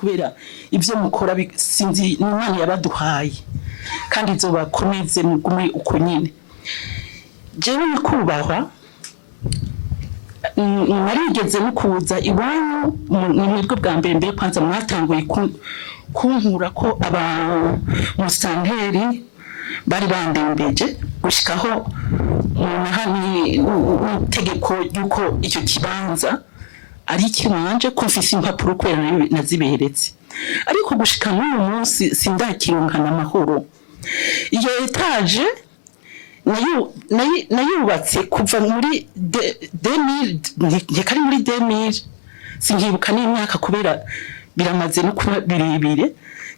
kubera ibyo mukora sinzi n'Imana yabaduhaye kandi izobakomeze mugume uko nyine. Jewe nakubahwa narigeze mukuza iwanyu mwebwe bwa mbere kwanza mwatanguye kunkura ko aba musanteri bari bandembeje gushikaho nahani tegeko yuko icyo kibanza ari kiwanje ko mfise impapuro kwera naziberetse, ariko gushika n'uyu munsi sindakironkana amahoro. Iyo etage nayubatse kuva muri 2000 kari muri 2000 sinkibuka n'imyaka kubera biramaze no kuba birebire.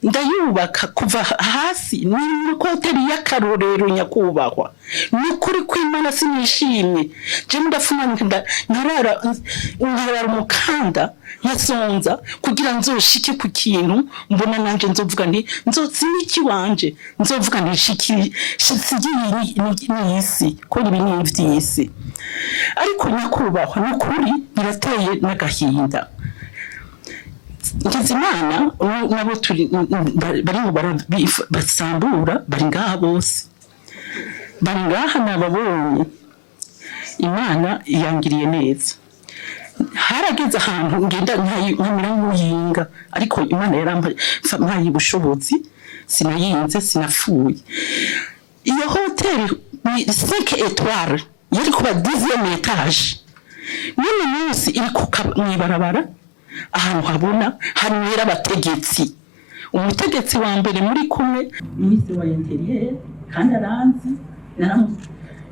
Ndayubaka kuva hasi ni hoteli y'akarorero nyakubahwa, n'ukuri kw'Imana sinishimye. Je ndafuna nkarara umukanda nkasonza kugira nzoshike ku kintu mbona nanje nzovuga nti nzotsiniki wanje nzovuga nti shiki n'isi ko ibi ni ivy'isi. Ariko nyakubahwa n'ukuri birateye n'agahinda. Ngizimana nabo turi barimo basambura bari ngaha bose bari ngaha nababonye. Imana yangiriye neza, harageze ahantu ngenda nkamira nk'uyinga, ariko Imana yarampaye ubushobozi sinayinze sinapfuye. Iyo hoteli ni 5 étoiles yari kuba 10e étage, none munsi iri mwibarabara ahantu habona hanywera abategetsi. Umutegetsi wa mbere muri kumwe Minisitiri wa Interieur kandi aranzi,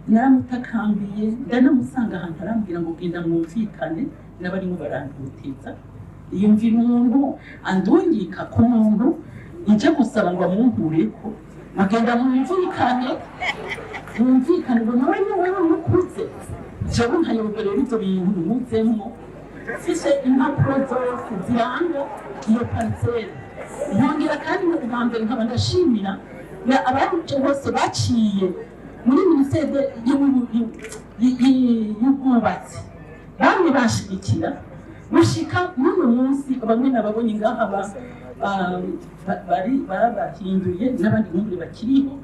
naramutakambiye ndanamusanga ahantu arambwira ngo genda mwumvikane n'abarimo barandutiza. Iyo mvira umuntu andungika ku muntu nje gusaba ngo amumbureko agenda mwumvikane ngo nawe wewe mukuze jewe nkayobora ibyo bintu muzemo. Fise impapuro zose ziranga iyo parcelle. Nkongera kandi mu mbere nkaba ndashimira abantu bose baciye muri Minisiteri y'Ubwubatsi bamwe bashigikira gushika n'uno munsi. Bamwe nababonye ngaha barabahinduye n'abandi muri bakiriho,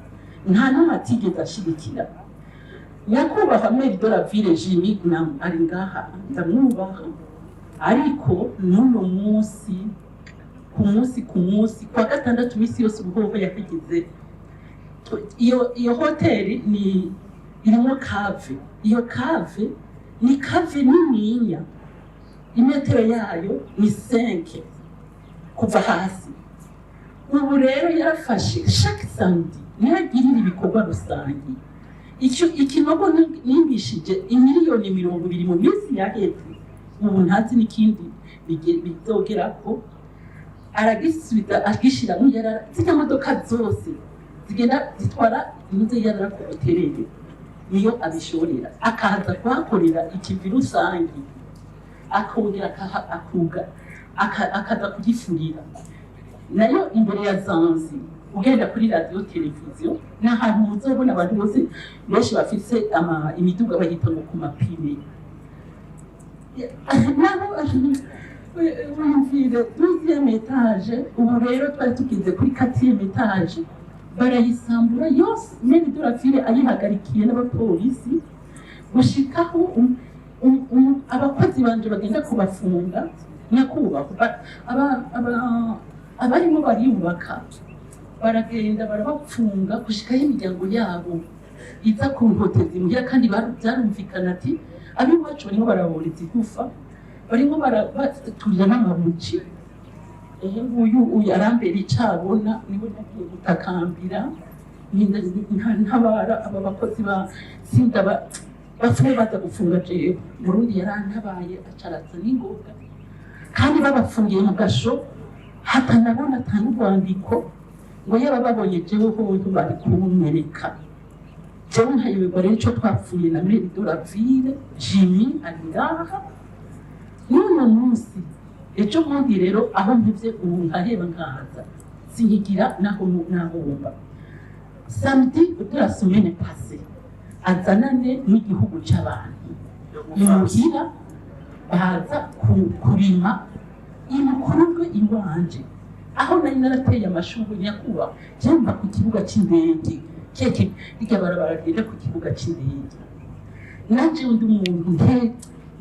nta n'amatigeze ashigikira. Nyakubahwa Mère ville Jimmy ari ngaha ndamwubaha, ariko n'uno munsi ku munsi kwa gatandatu misi yose ubwoba yategeze. Iyo hoteli ni irimo cave. Iyo cave ni cave nininya, imetero yayo ni 5 kuva hasi. Ubu rero yarafashe chaque samedi ntihagirire ibikorwa rusange. Ikinogo nimbishije imiliyoni 20 mu minsi yaheze. Ubu ntazi n'ikindi bizogera ko aragisubita agishira mu yarara. Zirya modoka zose zigenda zitwara imize yarara ku buterere niyo abishorera, akaza kuhakorera ikivi rusange, akongera akaza kugifurira. Nayo imbere ya Zanzi ugenda kuri radio televiziyo n'ahantu muzobona abantu bose benshi bafise imiduga bayita ngo ku mapine. Ville 12e étage. Ubu rero twari tukize kuri 4e étage barayisambura yose. Mère ville ayihagarikiye n'abapolisi gushikaho abakozi banje bagenda kubafunga. Nyakubahwa abarimo bariyubaka baragenda barabafunga gushikaho imiryango yabo iza ku mpotezi mugira, kandi byarumvikana ati abiwacu barimo baraboriza igufa, barimo baraturira n'amabuci. Uyu arambere icabona niwe nagiye gutakambira ntabara aba bakozi ba sinda bapfuye baza gufunga. Jewe Burundi yarantabaye acaratsa n'ingoga, kandi babafungiye mu gasho hatanabona n'urwandiko ngo yaba babonye jewe hoho bari kumwereka. Jewe nkayoberwa rero ico twapfuye na Mère ville Jimmy ari ngaha n'uno munsi. Ejo bundi rero aho mpivye ubu nkaheba nkaza sinkigira naho wumva. Samedi de la semaine passée azanane n'igihugu c'abantu imuhira baza kurima imukururwe iwanje aho nari narateye amashuri nyakuba cyangwa ku kibuga cy'indege keke irya barabara rigenda ku kibuga cy'indege nanje undi muntu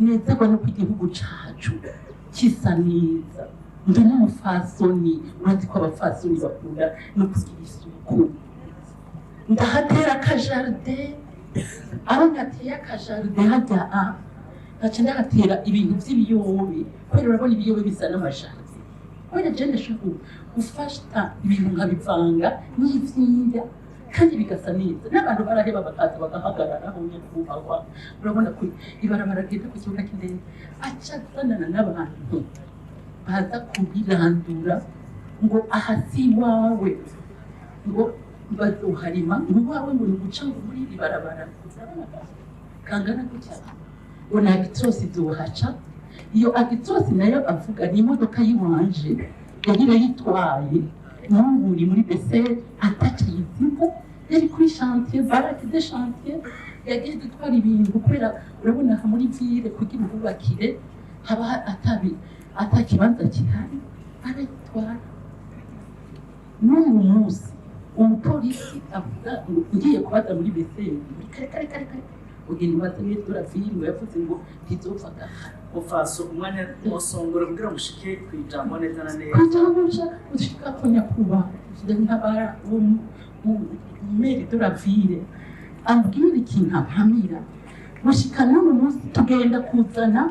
nezerwa no ku gihugu cacu kisa neza ndi n'umufasoni urazi ko abafasoni bakunda no kugira isuku ndahatera akajaride aho ngateye akajaride hajya ngaca ndahatera ibintu by'ibiyobe kubera urabona ibiyobe bisa n'amajaride kubera je ndashaka gufasha ibintu nkabivanga n'ivyinda kandi bigasa neza n'abantu baraheba bakaza bagahagarara aho nyakubahwa urabona ko ibarabara rigenda ku kibuga cy'indege aca azanana n'abantu baza kubirandura ngo aha si iwawe ngo bazoharima iwawe ngo ni guca muri iri barabara kangana gutya ngo nta gitrosi zohaca iyo agitrosi nayo avuga ni imodoka y'iwanje yagira yitwaye n'umuri muri beseri ataca yiziza yari kuri chantier barake de chantier yagiye gutwara ibintu kubera urabona aha muri ville kugira ububakire haba atakibanza kihari arayitwara n'uyu munsi umupolisi avuga ngo ngiye kubaza muri beseri kare ugenda ubaza n'itora ville yavuze ngo ntizopfaga ufaso umwanya musongora kugira ngo ushike kwijambo neza na neza kwijambo ushika ko nyakubahwa ndabara Mère de ville ambwira ikintu ampamira gushika n'uyu munsi tugenda kuzana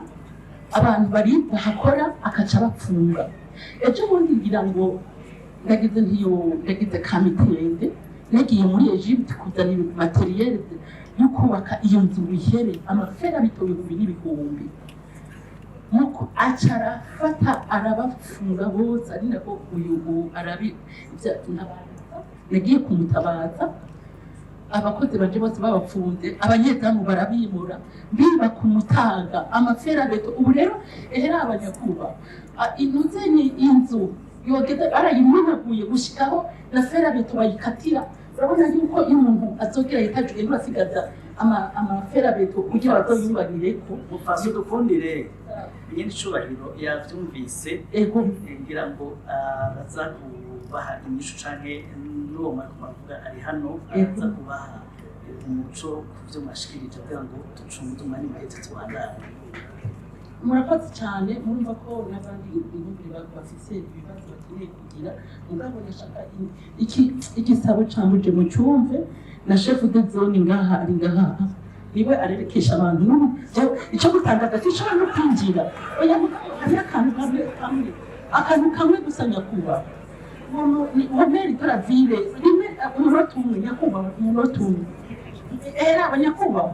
abantu bari bahakora akaca bapfunga ejo bundi ngira ngo ndagize kamitende nagiye muri Egypte kuzana materiel yo kubaka iyo nzu bihere amafera bitoye ibihumbi nuko acara fata arabafunga bose ari nako uyu arabi n'abantu nagiye kumutabaza abakozi baje bose babapfunze abanyezamu barabimura biba kumutanga amafera beto ubu rero ehera abanyakuba inuze ni inzu yogeze arayimunaguye gushikaho na fera beto bayikatira urabona yuko iyo umuntu azogera yitajwe n'urasigaza amafera beto kugira bazoyubagire ko mufaso dukundire nyine icubahiro yavyumvise ngira ngo baza kubaha inyishu canke n'uwo mavuga ari hano aza kubaha umuco kuvyo mwashikirije kugira ngo ducunge umwanya muhetse tubandane murakoze cyane murumva ko n'abandi ibihugu bafise ibibazo bakeneye kugira mugabo nashaka igisabo cambuje mu cyumve na chef de zone ngaha ari ngaha niwe arerekesha abantu icyo gutangaza cishobora no kwinjira oya ari akantu kamwe gusa nyakubahwa Mère de ville rimwe umunota umwe nyakubahwa umunota umwe era abanyakubahwa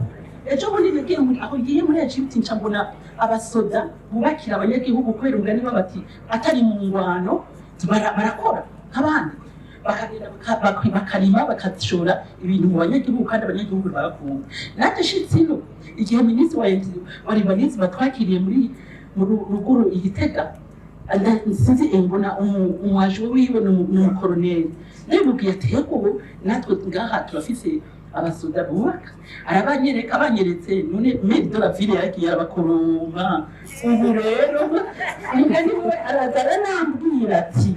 ejo bundi nagiye aho ngiye muri Egypte nca mbona abasoda bubakira abanyagihugu kubera umugani bati atari mu ngwano barakora nk'abandi bakarima bakashora ibintu mu banyagihugu kandi abanyagihugu barakunda nanjye shitsino igihe minisitiri wa Libanese batwakiriye mu ruguru igitega sinzi mbona umwaje wiwe n'umukoroneri nabibwiye ati yego natwe ngaha turafise abasoda bubaka abanyeretse none Mère de ville yagiye arabakoroma ubu rero umugani we arazara nambwira ati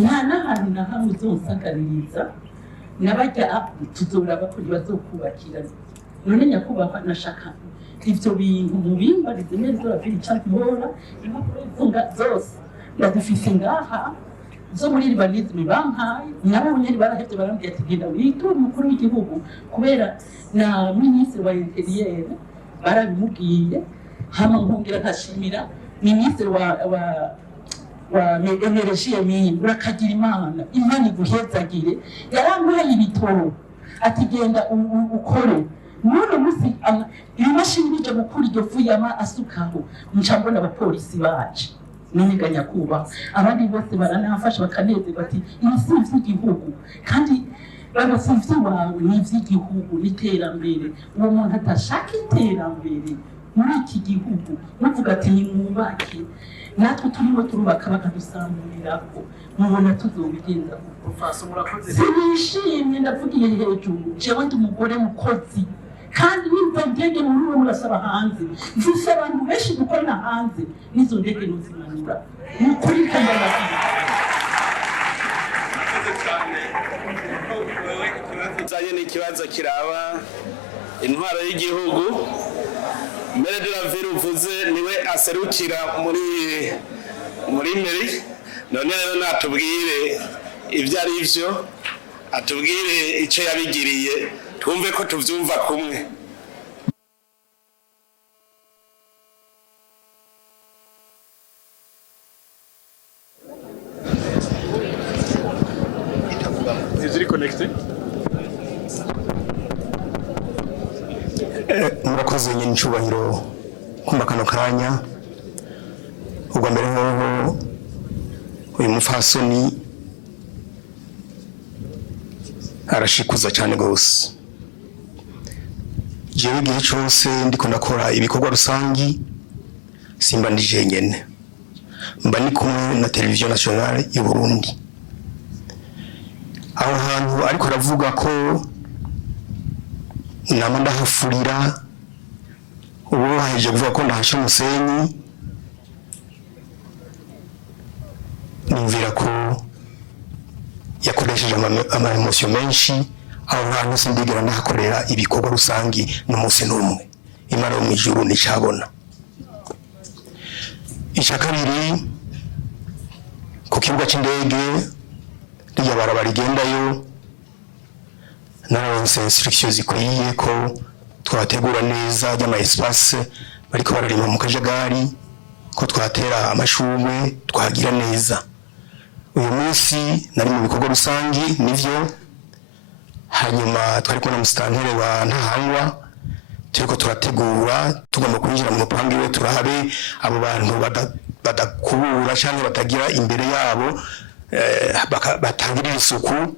nta n'ahantu na hamwe uzonsagaririza n'abajya tuzoraba ko bazokubakira none nyakubahwa nashaka ivyo bintu mubimbarize Mère de ville cyangwa impapuro zose ndazifise ngaha zo muri Libanese bankaye nabo nyeri barahevye barambye ati genda witura umukuru w'igihugu kubera na ministre wa interieur barabimubwiye hama nkongera nkashimira ministre wa energie mine urakagira imana iguhezagire yarampaye ibitoro ati genda ukore none musi imashini bije gukura iryo vuyama asukaho nca mbona abapolisi baje none nyakubahwa abandi bose baranafasha bakanezerwa ati ibi si ivy'igihugu kandi si ivy'iwawe ni ivy'igihugu n'iterambere uwo muntu atashaka iterambere muri iki gihugu muvuga ati nimwubake natwe turimo turubaka bakadusamburirako mubona tuzobigenza ufaso murakoze sinishimye ndavugiye hejuru jewe ndi umugore mukozi kandi n'izo ndege muri murasaba hanze zifise abantu benshi gukorera hanze n'izo ndege nuzimanura ni ukuri kandi Zanye n'ikibazo kiraba intwaro y'igihugu Mère de la ville uvuze niwe aserukira muri Mère none rero natubwire ibyo ari byo atubwire icyo yabigiriye twumve ko tuvyumva kumwe. Is it connected? Murakoze nyine ncubahiro kumva kano kanya ubwa mbere nk'aho uyu mufasoni arashikuza cyane gose jewe igihe cyose ndiko ndakora ibikorwa rusangi simba ndi jenyene mba ni kumwe na televiziyo nationale y'u Burundi aho hantu ariko aravuga ko nama ndahafurira ubu haje kuvuga ko ndahashe umusenyi numvira ko yakoresheje ama emotion menshi aho hantu sindigera ndahakorera ibikorwa rusangi n'umunsi n'umwe Imana yo mu ijuru nicabona. Ishaka riri ku kibuga c'indege rya barabara rigendayo naronse instructions zikwiye ko twategura neza y'ama espace bariko bararima mu kajagari ko twatera amashurwe twagira neza. Uyu munsi nari mu bikorwa rusangi nivyo hanyuma twari kubona mustantere wa Ntahangwa turiko turategura tugomba kwinjira mu rupangu iwe turahabe abo bantu badakubura cyangwa batagira imbere yabo batangirira isuku.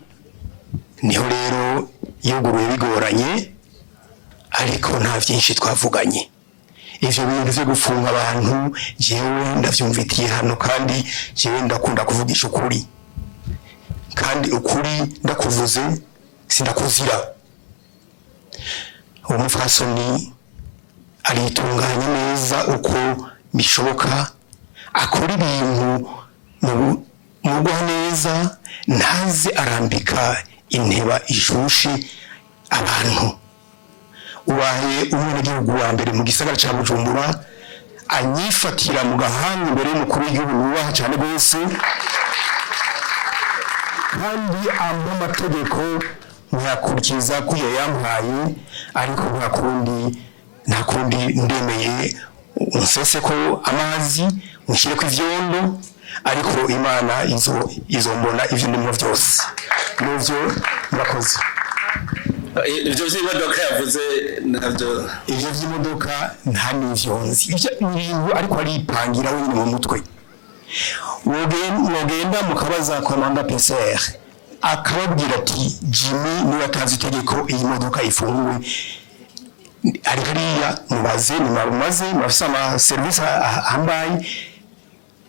Niho rero yuguruye bigoranye ariko nta vyinshi twavuganye. Ivyo bintu vyo gufunga abantu jewe ndavyumvitiye hano kandi jewe ndakunda kuvugisha ukuri kandi ukuri ndakuvuze sindakuzira. Umufasoni aritunganya neza uko bishoboka akora ibintu mu neza ntaze arambika inteba ishushe abantu. Ubaye umunyagihugu wa mbere mu gisagara ca Bujumbura anyifatira mu gahanga imbere y'umukuru w'igihugu nubaha cyane gose kandi amba amategeko mwakurikiza kuyo yampaye ariko nta kundi ndemeye unsese ko amazi unshyire ku ivyondo ariko Imana izombona ivyo ndimo vyose n'ivyo murakoze. Ivyo vy'imodoka yavuze navyo ivyo vy'imodoka nta n'ivyonzi ivyo ibintu ariko aripangira wenyine mu mutwe. Wogenda mukabaza komanda PCR akababwira ati Jimmy niwe atazi itegeko iyi modoka ifunguwe ari hariya mubaze nimarumaze mafisa ama service ahambaye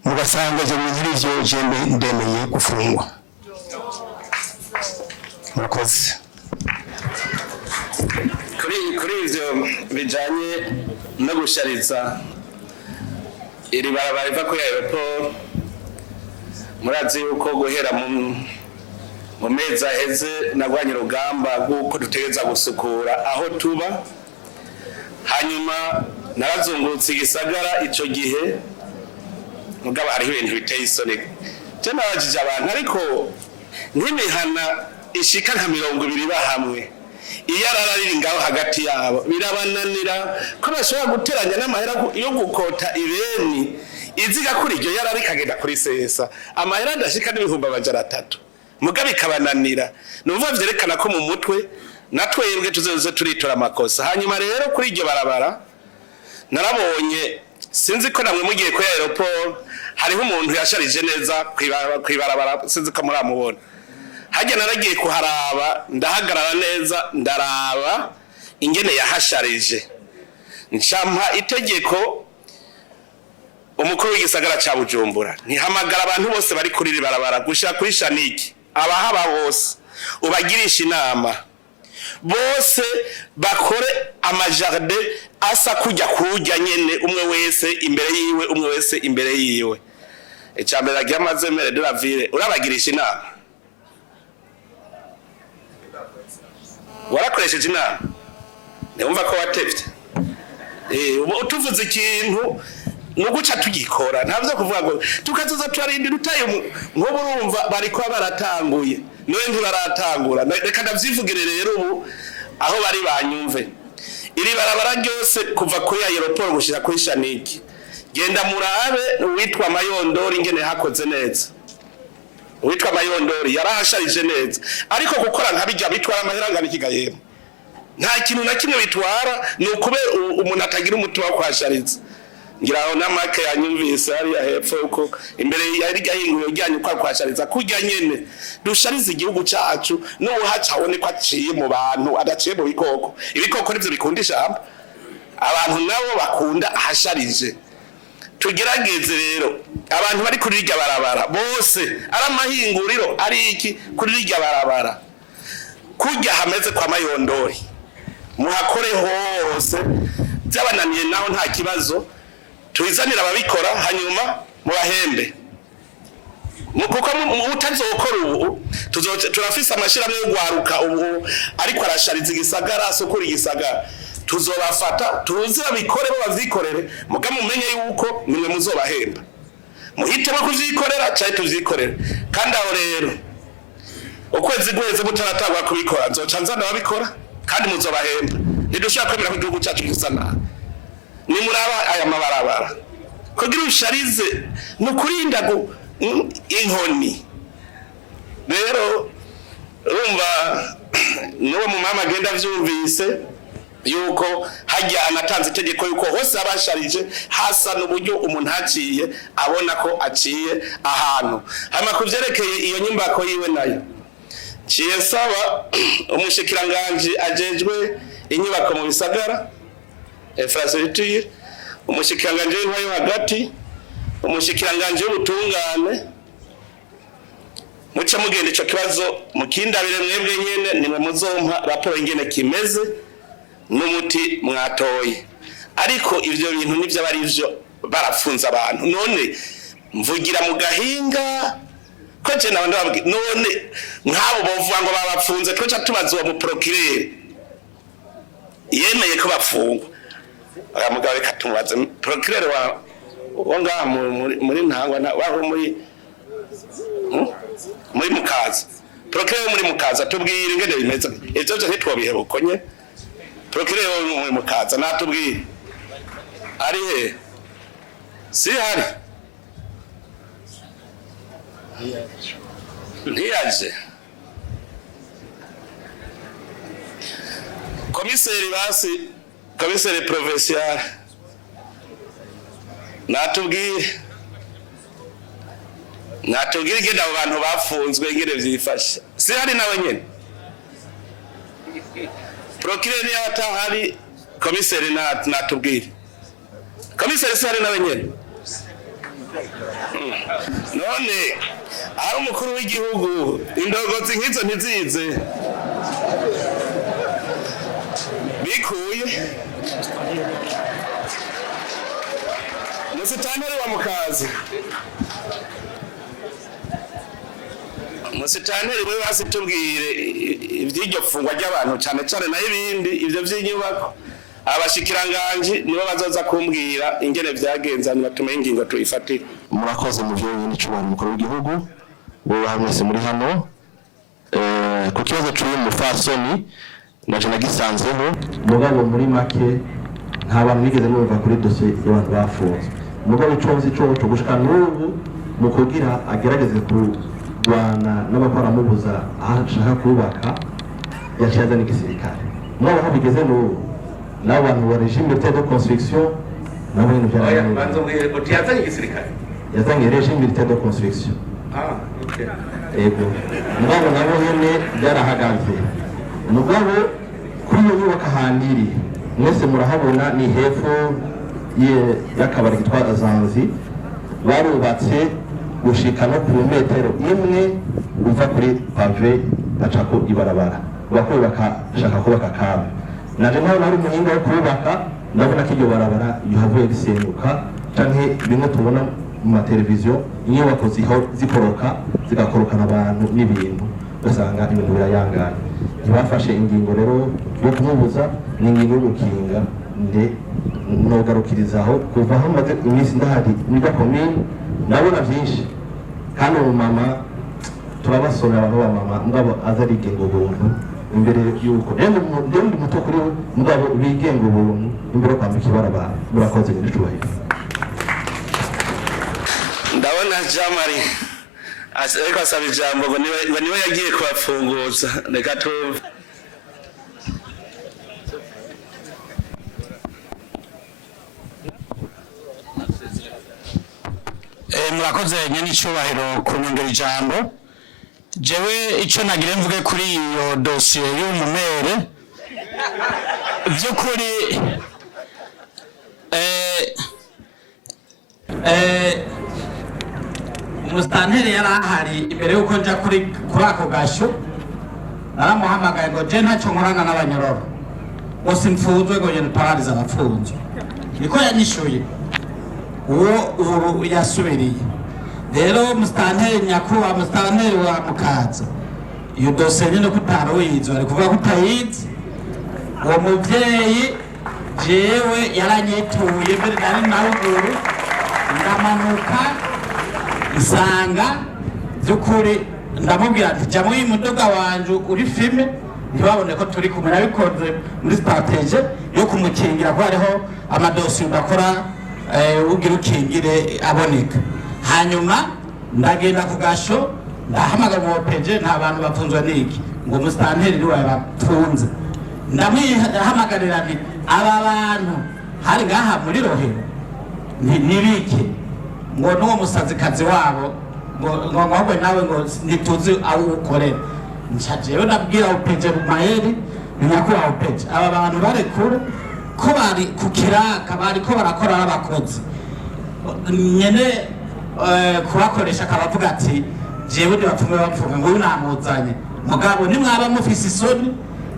mugasanga je n'ivyo jembe ndemeye gufungwa. Murakoze. Kuri ivyo bijanye no gushariza iri barabara iva kuri aeroport murazi yuko guhera mu mezi aheze nagwanye urugamba rw'uko dutegereza gusukura aho tuba. Hanyuma narazungurutse igisagara ico gihe mugabo hariho ibintu biteye isoni je nabajije abantu ariko nk'imihana ishika nka 20 bahamwe iyarara riri ngaho hagati yabo birabananira ko bashobora guteranya n'amahera yo gukota ibeni iziga kuri iryo yarara ikagenda kuri sesa amahera ndashika n'ibihumbi 300 mugabe ikabananira numva vyerekana ko mu mutwe natwebwe tuzoze turitora amakosa. Hanyuma rero kuri iryo barabara narabonye sinzi ko namwe mugiye ku aeroport hariho umuntu yasharije neza kwibarabara sinzi ko muramubona hajya naragiye kuharaba ndahagarara neza ndaraba ingene yahasharije ncampa itegeko umukuru w'igisagara ca Bujumbura ntihamagara abantu bose bari kuri barabara gushaka kuri shaniki abahaba bose ubagirisha inama bose bakore amajardin asa kujya nyene umwe wese imbere yiwe icambere agiye amaze Mère de la ville urabagirisha inama warakoresheje inama niwumva ko watevye utuvuze ikintu nuguca tugikora ntavyo kuvuga ngo tukazoza twarindira utaye nk'uburumva bariko baratanguye noye ntibaratangura reka ndavyivugire rero ubu aho bari banyumve iri barabara ryose kuva kuri aeroport gushira kuri Shaniki genda murabe witwa Mayondori ingene hakoze neza witwa Mayondori yarahasharije neza ariko gukora nkabijya bitwara amahera ngani kigayemo nta kintu na kimwe bitwara ni ukubera umuntu atagira umutima wo kwashariza ngiraho namake yanyumvise ari hepfo uko imbere yari gahinguye ujyanye kwa kwashariza kujya nyene dushariza igihugu cyacu no hacabone ko aciye mu bantu adaciye mu ibikoko nivyo bikundisha hamba abantu nabo bakunda ahasharije tugerageze rero abantu bari kuri irya barabara bose ari amahinguriro ari iki kuri irya barabara kujya hameze kwa Mayondori muhakore hose byabananiye naho nta kibazo tuizanira ababikora hanyuma mubahembe kuko utazokora ubu turafise amashirahamwe yo gwaruka ubu ariko arashariza igisagara sokora igisagara tuzobafata turuze babikore bo bavyikorere muga mumenye yuko nimwe muzobahemba muhitemo kuvyikorera cyane tuvyikorere kandi aho rero ukwezi guheze mutaratagwa kubikora nzoca nzana babikora kandi muzobahemba nidushaka kwemera ko igihugu cyacu gisana ni muraba aya mabarabara kugira usharize no kurinda inkoni rero urumva nuwo mu mama agenda vyumvise yuko hajya anatanze itegeko yuko hose abasharije hasa n'uburyo umuntu haciye abona ko aciye ahantu hama kuvyerekeye iyo nyumbako yiwe nayo ciye saba umushikiranganje ajejwe inyubako mu bisagara infrastructure umushikiranganje w'intwayo hagati umushikiranganje w'ubutungane muca mugenda ico kibazo mukindabire mwebwe nyene nimwe muzompa raporo ingene kimeze n'umuti mwatoye ariko ivyo bintu nivyo bari ivyo barafunza abantu none mvugira mu gahinga ko je nabandi babwi none nkabo bovuga ngo babafunze twaca tubaza uwo mu procureur yemeye ko bafungwa aya mugabo reka tumubaze procureur wa ngaha muri ntangwa waho muri mukaza procureur muri mukaza tubwire ingene bimeze ivyo byo ntitwobihebukonye procureur muri mukaza natubwire ari he si hari ntiyaje komiseri provincial natubwire ingene abo bantu bafunzwe ingene vyifashe si hari nawe nyene procureur niyo atahari komiseri natubwire komiseri si hari nawe nyene none hari umukuru w'igihugu indongozi nk'izo ntizize bikuye musitanteri wa mukazi musitanteri we basi tubwire ivy'iryo fungwa ry'abantu cyane cyane naho ibindi ivyo vy'inyubako abashikiranganje nibo bazoza kumbwira ingene vyagenzanye batumenye ingingo tuyifatira murakoze mu byo nyine cyubahiro umukuru w'igihugu bo hamwese muri hano ku kibazo cy'uyu mufasoni naje nagisanzeho mugabo muri make nta bantu bigeze bumva kuri dosiye y'abantu bafunze mugabo iconzi cyo gushika n'ubu mu kugira agerageze kurwana n'abakora aho ashaka kubaka yaciye n'igisirikare mwaba aho bigeze n'ubu n'abo bantu wa regime de construction nabo ibintu byarabaye banzo mbere ko tiyazanye igisirikare yazanye regime militaire de construction okay ego mugabo nabo nyene byarahagaze mugabo kuri iyo nyubako ahandiri mwese murahabona ni hepfo y'akabari kitwa Zanzi barubatse gushika no ku metero imwe uva kuri pave bacako ibarabara bakubaka shaka kubaka kamwe naje naho nari umuhinga wo kubaka ndabona ko iryo barabara yavuye risenyuka canke bimwe tubona mu mateleviziyo inyubako zikoroka zigakorokana abantu n'ibintu ugasanga ibintu birayangana ntibafashe ingingo rero yo kumubuza n'ingingo yo gukinga nde nogarukirizaho kuva aho maze iminsi ndahari niga komine ndabona byinshi kandi umumama turabasora abantu b'abamama mugabo aza arigenga ubuntu imbere yuko ndi muto kuri we mugabo bigenga ubuntu imbere yo kwambika ibarabara murakoze n'icubahiro ndabona Jean-Marie ariko asaba ijambo ngo niwe yagiye kubafunguza reka tuve murakoze nyenicubahiro kunyongera ijambo jewe icyo nagire mvuge kuri iyo dosiye y'umumere by'ukuri umusitanteri yari ahari imbere y'uko nja kuri ako gasho naramuhamagaye ngo je ntacyo nkorana n'abanyororo bose mfunzwe ngo ngende parariza abapfunzwe niko yanyishuye uwo yasubiriye rero umusitanteri nyakubahwa umusitanteri wa Mukaza iyo dosiye nyine ko utari uyizi bari kuvuga ko utayizi uwo mubyeyi jewe yaranyituye mbere nari naruguru ndamanuka isanga by'ukuri ndamubwira nti jya muri mudoga wanje uri filme ntibabone ko turi kumwe nabikoze muri strategie yo kumukingira ko hariho amadosiye udakora ugira ukingire aboneka hanyuma ndagenda ku gasho ndahamagara mu peje nta bantu bapfunzwe niki ngo umusitanteri niwe bapfunze ndamwihamagarira nti aba bantu hari ngaha muri Rohero nibike ngo n'uwo musazikazi wabo ngo ahubwo nawe ngo nituzi aho ukorera ncajewe nabwira upeje Mère nyakubahwa upeje aba bantu bari kure ko bari ku kiraka bari ko barakora n'abakozi nyene kubakoresha akabavuga ati jewe ndibapfume bapfume ngo unamuzanye mugabo nimwaba mufise isoni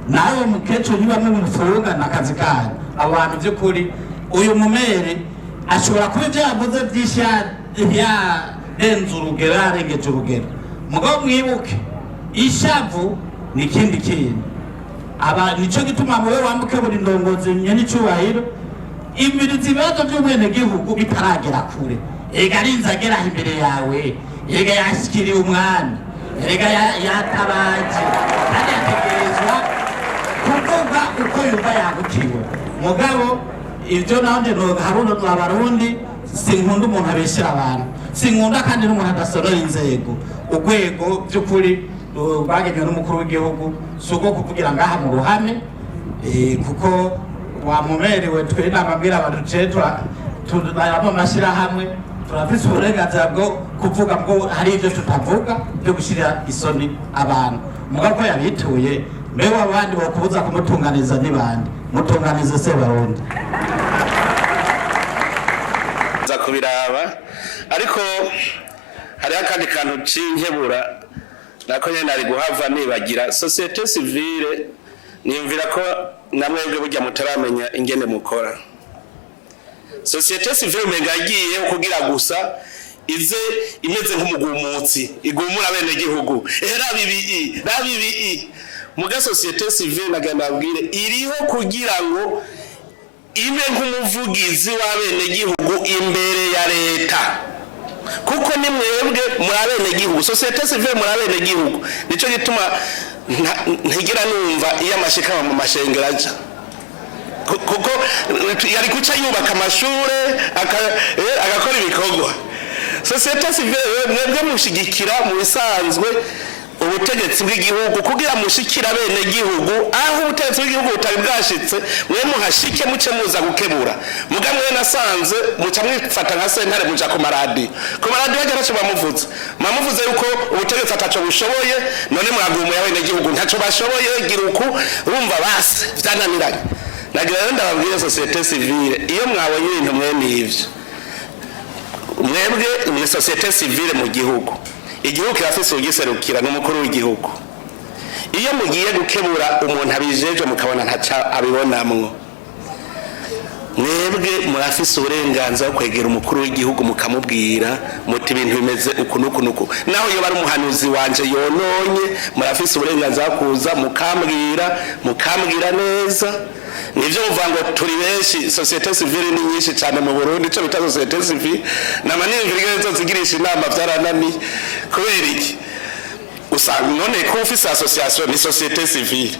nawe mukecuru niba mumufunga nakazi kanyu abo bantu by'ukuri uyu mumere ashobora kuba ibyavuze byinshi yarenze urugero yarengeje urugero mugabo mwibuke ishavu ni ikindi kintu nico gituma muwe wambuke buri ndongozi nyenicubahiro imirizi ibibazo by'umwenegihugu bitaragera kure ega arinze agera imbere yawe ega yashikiriye umwami ega yatabaje kandi yategerezwa kuvuga uko yumva yagutiwe mugabo ibyo nanje haruno abarundi sinkunda umuntu abeshyira abantu sinkunda kandi n'umuntu adasorora inzego urwego by'ukuri bagenewe n'umukuru w'igihugu si ubwo kuvugira ngaha mu ruhame kuko wamumerewe twe namabwira abantu turabamo amashyirahamwe turafise uburenganzira bwo kuvuga ngo hari ibyo tutavuga byo gushyira isoni abantu mugabo ko yabituye mbewe abandi bakubuza kumutunganiza n'ibandi mutunganize se barundi za kubiraba ariko hari akandi kantu cinkebura nako nyene ari guhava nibagira societe civile niyumvira ko namwebwe burya mutaramenya ingene mukora societe civile umenga yagiye kugira gusa ize imeze nk'umugumutsi igumura bene gihugu rabibi muga societe civile nagenda abwire iriho kugira ngo ibe nk'umuvugizi w'abene gihugu imbere ya leta kuko ni mwebwe muri abene gihugu societe civile muri abene gihugu nico gituma ntigira numva iyo amashika mu mashengero aja kuko yari kuca yubaka amashure agakora ibikorwa societe civile mwebwe mushigikira mu bisanzwe ubutegetsi bw'igihugu kugira mushikira bene gihugu aho ubutegetsi bw'igihugu butari bwashitse mwe muhashike muce muza gukebura muga mwe nasanze muca mwifata nka sentare muja ku maradi bagera cyo bamuvuze yuko ubutegetsi ataco bushoboye none mwagumuye bene gihugu ntaco bashoboye gira uku urumva base vyananiranye nagira rero ndababwira societe civile iyo mwabonye ibintu mwene ivyo mwebwe ni societe civile mu gihugu igihugu kirafise ugiserukira n'umukuru w'igihugu iyo mugiye gukebura umuntu abijeje mukabona ntaca abibonamwo mwebwe murafise uburenganzira bwo kwegera umukuru w'igihugu mukamubwira muti ibintu bimeze uku nuku naho iyo bari umuhanuzi wanje yononye murafise uburenganzira kuza mukambwira neza nivyo uvuga ngo turi benshi societe civile ni nyinshi cyane mu Burundi cyo bita societe civile namanimvire nzo zigirisha inama byaranani kubera iki usanga none ko ufise association ni societe civile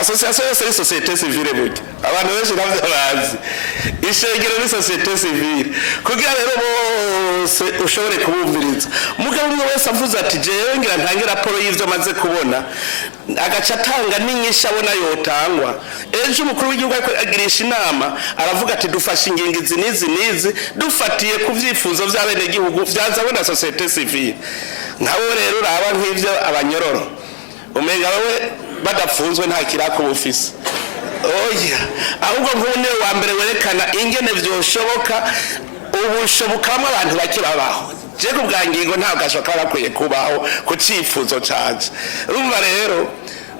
association yose ni societe civile burya abantu benshi navyo bazi ishengero ni societe civile kugira rero bose ushobore kubumviriza mugabo umwe wese avuze ati jewe ngira ntange raporo y'ivyo maze kubona agaca atanga n'inyisha abona yotangwa ejo umukuru w'igihugu agirisha inama aravuga ati dufashe ingingo izi nizi dufatiye ku vyifuzo vy'abenegihugu vyazabona societe civile nkawe rero uraba nk'ivyo abanyororo umenga wewe badapfunzwe nta kirako bufise oya ahubwo nk'une wa mbere werekana ingene vyoshoboka ubushobokamwe abantu bake babaho je kubwangingo nta gashoka bakwiye kubaho ku cifuzo canje urumva rero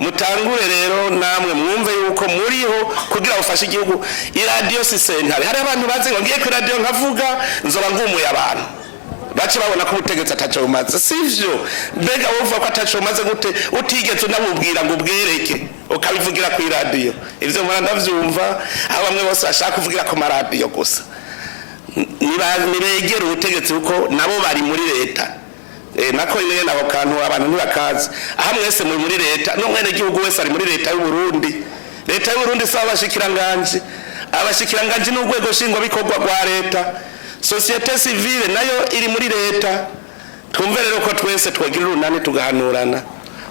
mutangure rero namwe mwumve yuko muriho kugira ufashe igihugu iradio si sentare hari abantu bazi ngo ngiye ku radio nkavuga nzoba ngumuye abantu bace babona ko ubutegetsi ataco bumaze sivyo mbega wovuga ko ataco bumaze gute utigeze unamubwira ngo ubwereke ukabivugira ku radio ivyo mwana ndavyumva abo bamwe bose bashaka kuvugira ku maradiyo gusa nibegera ubutegetsi uko nabo bari muri leta nako nyene nabo kantu abantu ntibakazi aha mwese muri leta no mwene gihugu wese ari muri leta y'u Burundi saba abashikiranganje n'urwego shingwa bikorwa rwa leta societe civile nayo iri muri leta twumve rero ko twese twagira urunani tugahanurana